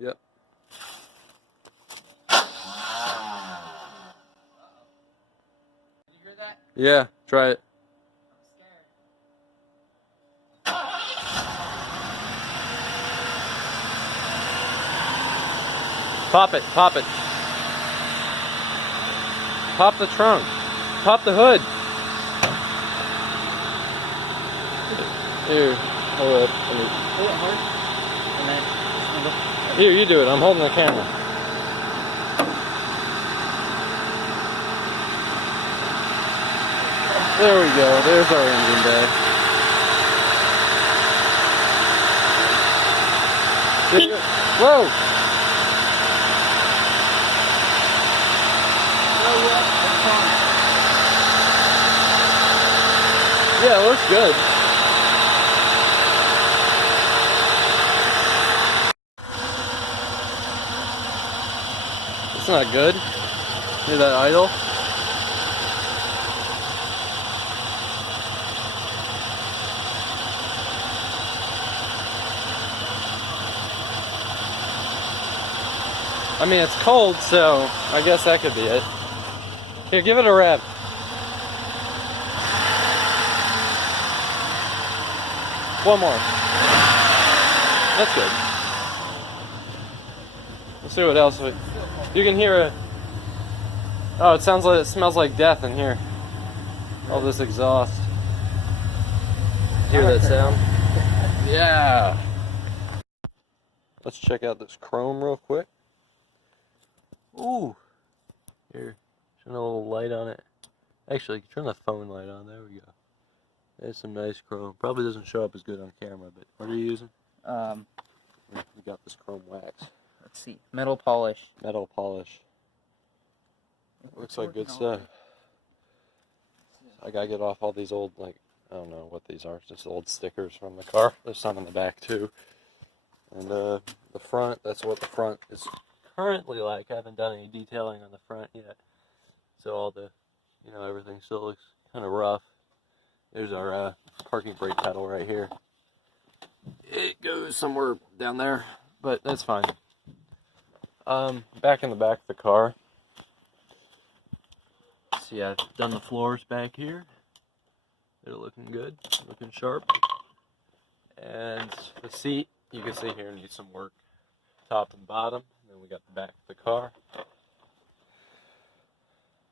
Yep. Did you hear that? Yeah, try it. I'm scared. Pop it, pop it. Pop the trunk. Pop the hood. Here, hold up. Pull it hard. And then Here, you do it. I'm holding the camera. There we go. There's our engine bay. Whoa! Yeah, it looks good. It's not good. Hear that idle? I mean, it's cold, so I guess that could be it. Here, give it a rev. One more. That's good. Let's see what else you can hear it. Oh, it smells like death in here. All this exhaust. Hear that sound? Yeah. Let's check out this chrome real quick. Ooh. Here, turn a little light on it. Actually, turn the phone light on. There we go. There's some nice chrome. Probably doesn't show up as good on camera, but what are you using? We got this chrome wax. Let's see. Metal polish. Metal polish. Looks like good stuff. I gotta get off all these old, like, I don't know what these are. Just old stickers from the car. There's some in the back too. And the front, that's what the front is currently like. I haven't done any detailing on the front yet. So all the, everything still looks kind of rough. There's our parking brake pedal right here. It goes somewhere down there, but that's fine. Back in the back of the car. See, I've done the floors back here. They're looking good, looking sharp. And the seat, you can see here, needs some work, top and bottom. And then we got the back of the car.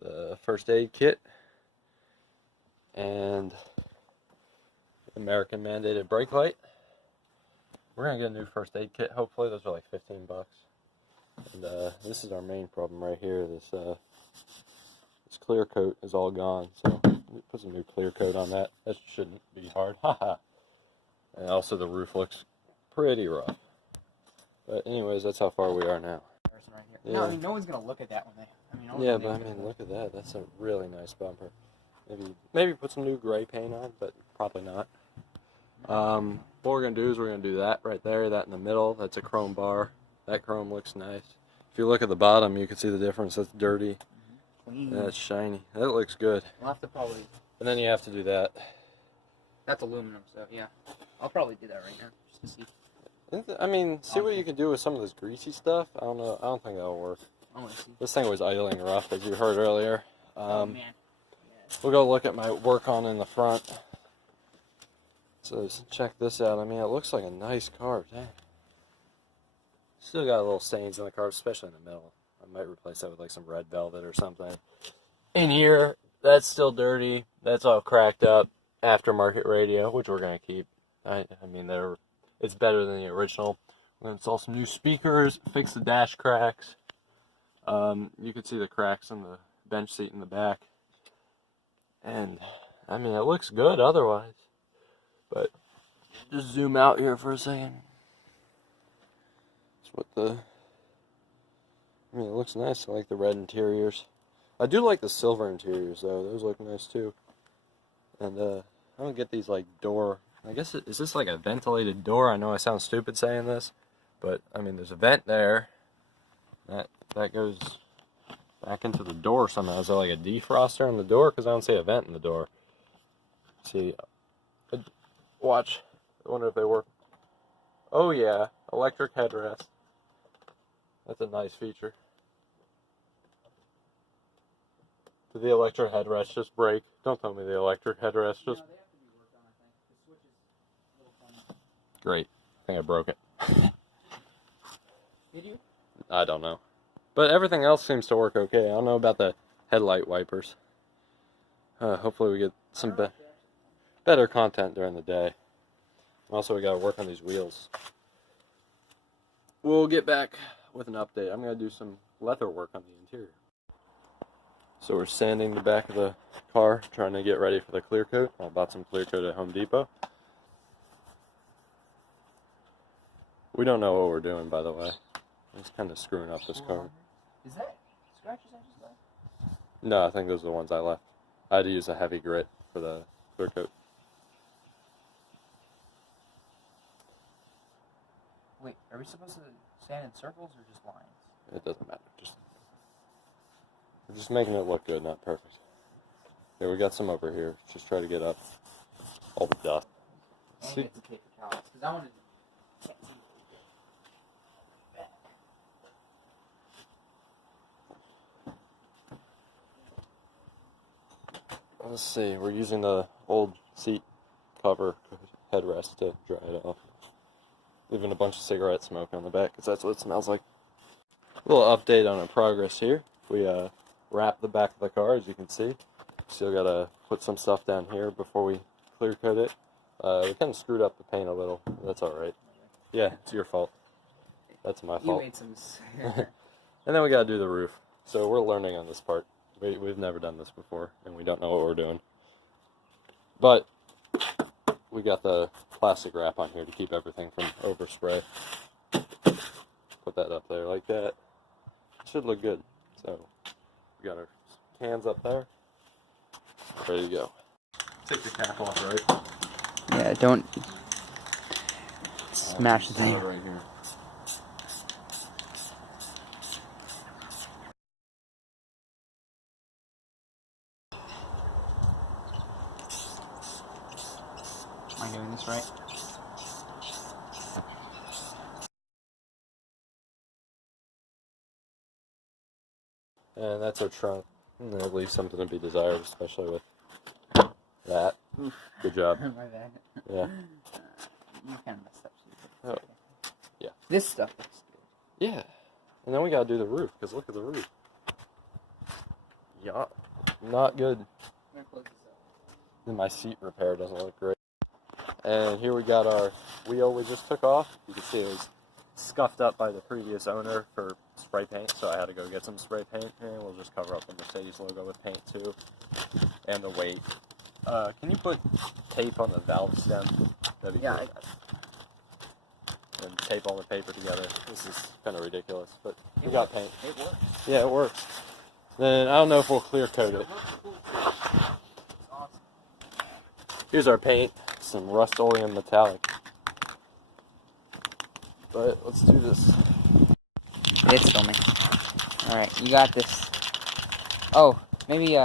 The first aid kit. And American mandated brake light. We're gonna get a new first aid kit. Hopefully, those are like $15. And this is our main problem right here. This clear coat is all gone. So put some new clear coat on that. That shouldn't be hard. Haha. And also the roof looks pretty rough. But anyways, that's how far we are now. Right here. Yeah. No, I mean, no one's gonna look at that when they. Yeah, but I mean, look at that. That's a really nice bumper. Maybe put some new gray paint on, but probably not. What we're going to do is we're going to do that right there, that in the middle. That's a chrome bar. That chrome looks nice. If you look at the bottom, you can see the difference. That's dirty. Clean. And that's shiny. That looks good. We'll have to probably... And then you have to do that. That's aluminum, so yeah. I'll probably do that right now, just to see. I mean, see what you can do with some of this greasy stuff. I don't know. I don't think that'll work. I want to see. This thing was idling rough, as you heard earlier. Oh, man. We'll go look at my work on in the front. So check this out. I mean, it looks like a nice car. Dang. Still got a little stains in the car, especially in the middle. I might replace that with like some red velvet or something. In here, that's still dirty. That's all cracked up. Aftermarket radio, which we're gonna keep. I mean, it's better than the original. We're gonna install some new speakers, fix the dash cracks. You can see the cracks in the bench seat in the back. And, I mean, it looks good otherwise. But, just zoom out here for a second. That's I mean, it looks nice. I like the red interiors. I do like the silver interiors, though. Those look nice, too. And, I don't get these, like, door... I guess, is this like a ventilated door? I know I sound stupid saying this. But, I mean, there's a vent there. That goes... back into the door somehow. Is there like a defroster on the door? Because I don't see a vent in the door. See, watch. I wonder if they work. Oh yeah, electric headrest. That's a nice feature. Did the electric headrest just break? Don't tell me the electric headrest just... No, they have to be worked on, I think. The switch is a little funny. Great. I think I broke it. Did you? I don't know. But everything else seems to work okay. I don't know about the headlight wipers. Hopefully we get some better content during the day. Also, we got to work on these wheels. We'll get back with an update. I'm going to do some leather work on the interior. So we're sanding the back of the car, trying to get ready for the clear coat. I bought some clear coat at Home Depot. We don't know what we're doing, by the way. It's kind of screwing up this car. Is that scratches I just left? No, I think those are the ones I left. I had to use a heavy grit for the clear coat. Wait, are we supposed to sand in circles or just lines? It doesn't matter. We're just making it look good, not perfect. Okay, we got some over here. Just try to get up all the dust. And See? get the paper towels, because I wanted to... Can't see. Let's see. We're using the old seat cover headrest to dry it off. Leaving a bunch of cigarette smoke on the back, because that's what it smells like. A little update on our progress here. We wrapped the back of the car, as you can see. Still got to put some stuff down here before we clear coat it. We kind of screwed up the paint a little. That's alright. Yeah, it's your fault. That's my fault. You made some... And then we got to do the roof. So we're learning on this part. We've never done this before, and we don't know what we're doing. But we got the plastic wrap on here to keep everything from overspray. Put that up there like that. It should look good. So we got our cans up there. Ready to go. Take your cap off, right? Yeah, don't smash the thing. Right here. Am I doing this right? And that's our trunk. And it leaves something to be desired, especially with that. Oof. Good job. My bad. Yeah. You kind of messed up. Oh. Okay. Yeah. This stuff looks good. Yeah. And then we gotta do the roof, because look at the roof. Yeah. Not good. I'm gonna close this up. And my seat repair doesn't look great. And here we got our wheel we just took off. You can see it was scuffed up by the previous owner for spray paint, so I had to go get some spray paint, and we'll just cover up the Mercedes logo with paint too, and the weight. Can you put tape on the valve stem? That'd be Yeah, great. And tape all the paper together. This is kind of ridiculous, but we got paint. It works. Yeah, it works. Then I don't know if we'll clear coat it. It's awesome. Here's our paint, some Rust-Oleum metallic. But let's do this. It's filming. Alright, you got this. Oh, maybe,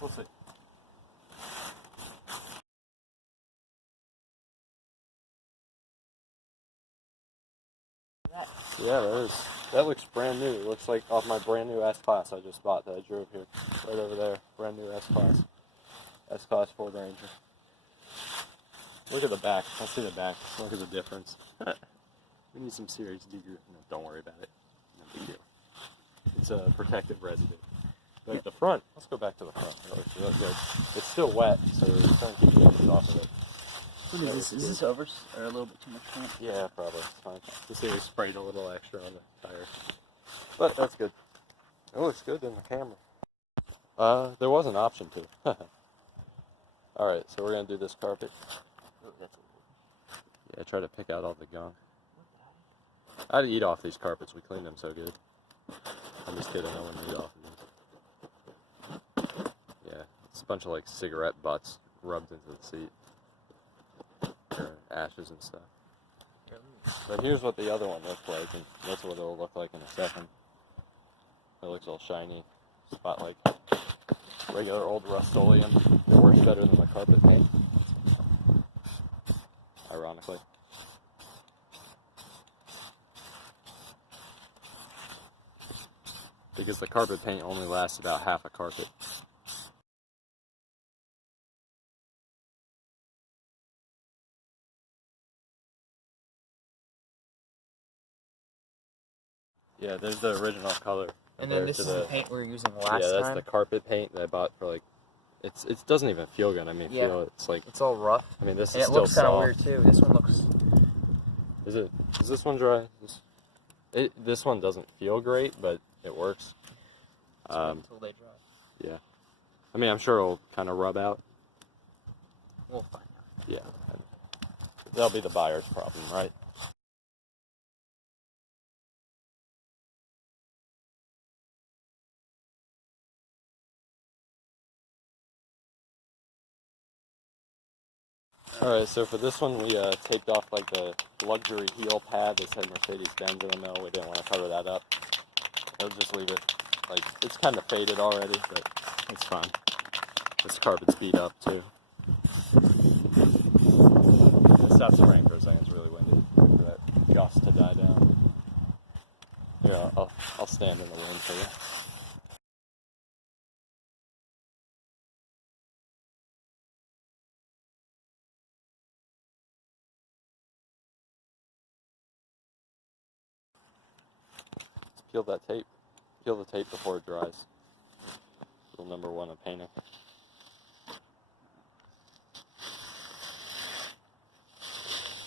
We'll see. Yeah, that looks brand new. It looks like off my brand new S-Class I just bought that I drove here. Right over there. Brand new S-Class. S-Class Ford Ranger. Look at the back. Let's see the back. Look at the difference. We need some serious de-groove. No, don't worry about it. No big deal. It's a protective resident. But the front, let's go back to the front. It looks really good. It's still wet, so it's trying to keep the edges off of it. what is this? Is this over or a little bit too much paint? Yeah, probably. It's fine. Just see we sprayed a little extra on the tire. But that's good. It looks good in the camera. There was an option to. Alright, so we're going to do this carpet. Yeah, try to pick out all the gunk. I had to eat off these carpets. We cleaned them so good. I'm just kidding. I wouldn't eat off of them. Yeah, it's a bunch of like cigarette butts rubbed into the seat. Or ashes and stuff. But here's what the other one looked like, and that's what it'll look like in a second. It looks all shiny, spot like regular old Rust-Oleum. It works better than the carpet paint, ironically. because the carpet paint only lasts about half a carpet. Yeah, there's the original color. And then this is the paint we were using last time. Yeah, that's the carpet paint that I bought for like. It doesn't even feel good. I mean, Yeah. it's like. It's all rough. I mean, this And is it still looks kind of soft. weird too. This one looks. Is this one dry? This one doesn't feel great, but it works. Until they dry. Yeah. I mean, I'm sure it'll kind of rub out. We'll find out. Yeah. That'll be the buyer's problem, right? Alright, so for this one we taped off like the luxury heel pad that said Mercedes-Benz in the middle. We didn't want to cover that up. I'll just leave it, like, it's kind of faded already, but it's fine. This carpet's beat up too. It stopped spraying for a second, it's really windy for that gust to die down. Yeah, I'll stand in the wind for you. Peel that tape. Peel the tape before it dries. Rule number 1 of painting.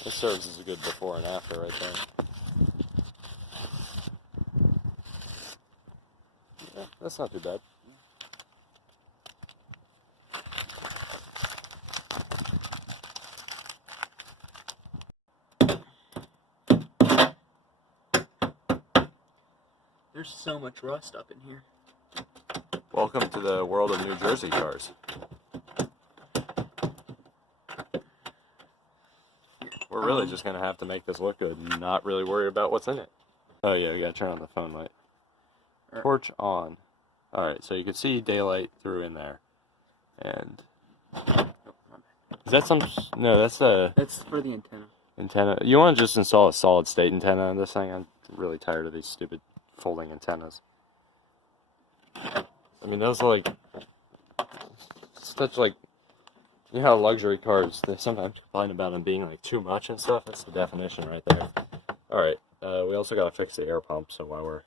This serves as a good before and after right there. Yeah, that's not too bad. There's so much rust up in here. Welcome to the world of New Jersey cars. We're really just going to have to make this look good and not really worry about what's in it. Oh yeah, we got to turn on the phone light. Torch on. Alright, so you can see daylight through in there. And... is that some... no, that's a... That's for the antenna. Antenna. You want to just install a solid state antenna on this thing? I'm really tired of these stupid folding antennas. I mean, those are like... such like... you know how luxury cars, they sometimes complain about them being like too much and stuff? That's the definition right there. Alright, we also got to fix the air pump, so while we're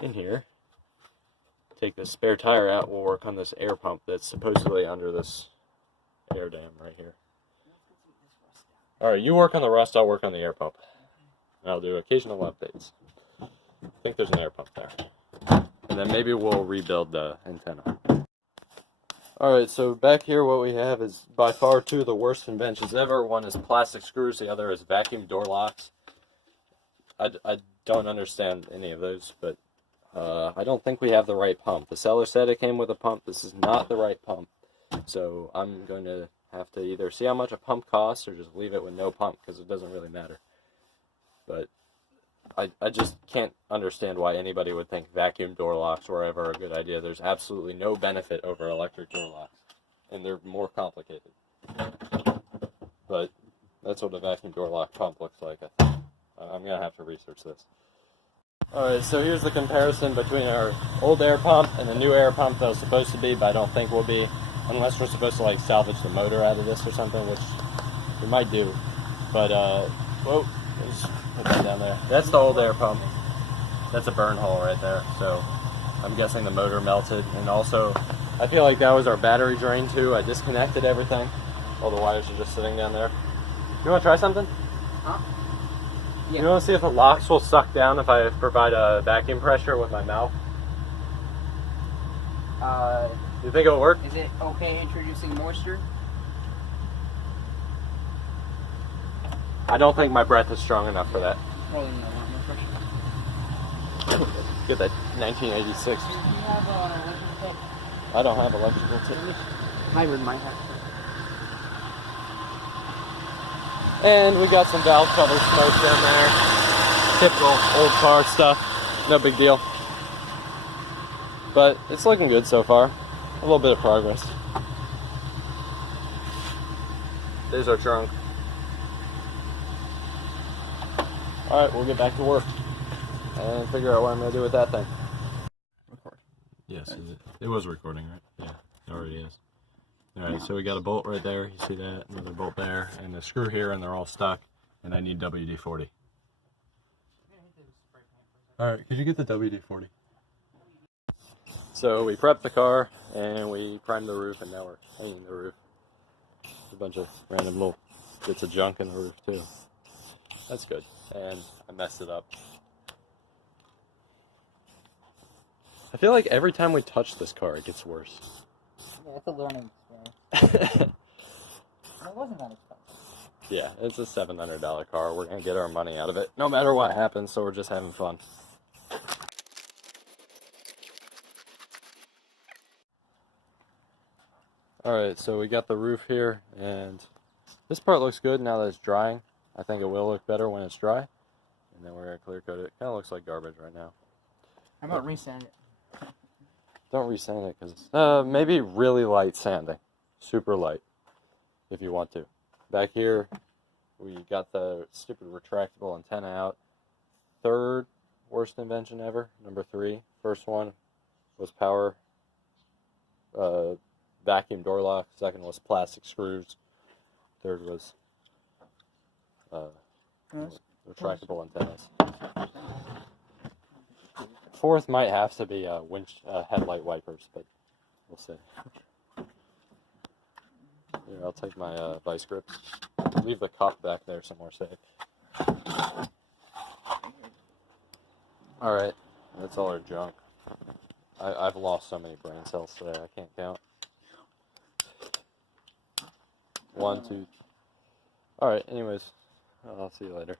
in here, take this spare tire out, we'll work on this air pump that's supposedly under this air dam right here. Alright, you work on the rust, I'll work on the air pump. And I'll do occasional updates. I think there's an air pump there. And then maybe we'll rebuild the antenna. Alright, so back here what we have is by far 2 of the worst inventions ever. One is plastic screws, the other is vacuum door locks. I don't understand any of those, but I don't think we have the right pump. The seller said it came with a pump. This is not the right pump. So I'm going to have to either see how much a pump costs or just leave it with no pump because it doesn't really matter. But I just can't understand why anybody would think vacuum door locks were ever a good idea. There's absolutely no benefit over electric door locks, and they're more complicated. But that's what a vacuum door lock pump looks like, I think. I'm going to have to research this. Alright, so here's the comparison between our old air pump and the new air pump that was supposed to be, but I don't think will be, unless we're supposed to like salvage the motor out of this or something, which we might do. But, whoa, just put that down there. That's the old air pump. That's a burn hole right there, so I'm guessing the motor melted. And also, I feel like that was our battery drain too. I disconnected everything. All the wires are just sitting down there. You want to try something? Huh? Yeah. You want to see if the locks will suck down if I provide a vacuum pressure with my mouth? You think it'll work? Is it okay introducing moisture? I don't think my breath is strong enough for that. Probably not more pressure. Get that 1986. Do you have electrical tape? I don't have electrical tape. Hybrid might have. And we got some valve cover smoke in there. Typical old car stuff. No big deal. But it's looking good so far. A little bit of progress. There's our trunk. Alright, we'll get back to work and figure out what I'm going to do with that thing. Yes, it was recording, right? Yeah, it already is. All right, so we got a bolt right there. You see that? Another bolt there, and the screw here, and they're all stuck. And I need WD-40. All right, could you get the WD-40? So we prepped the car, and we primed the roof, and now we're painting the roof. There's a bunch of random little bits of junk in the roof, too. That's good. And I messed it up. I feel like every time we touch this car, it gets worse. Yeah, it's a learning experience. It wasn't that expensive. Yeah, it's a $700 car. We're going to get our money out of it, no matter what happens, so we're just having fun. Alright, so we got the roof here, and this part looks good now that it's drying. I think it will look better when it's dry. And then we're going to clear coat it. Kind of looks like garbage right now. How about resand it? Don't re-sand it, because maybe really light sanding. Super light, if you want to. Back here, we got the stupid retractable antenna out. Third worst invention ever, number 3. First one was power vacuum door lock. Second was plastic screws. Third was retractable antennas. Fourth might have to be headlight wipers, but we'll see. Here, I'll take my vice grips. Leave the cup back there somewhere safe. Alright, that's all our junk. I've lost so many brain cells today, I can't count. 1, 2. Alright, anyways, I'll see you later.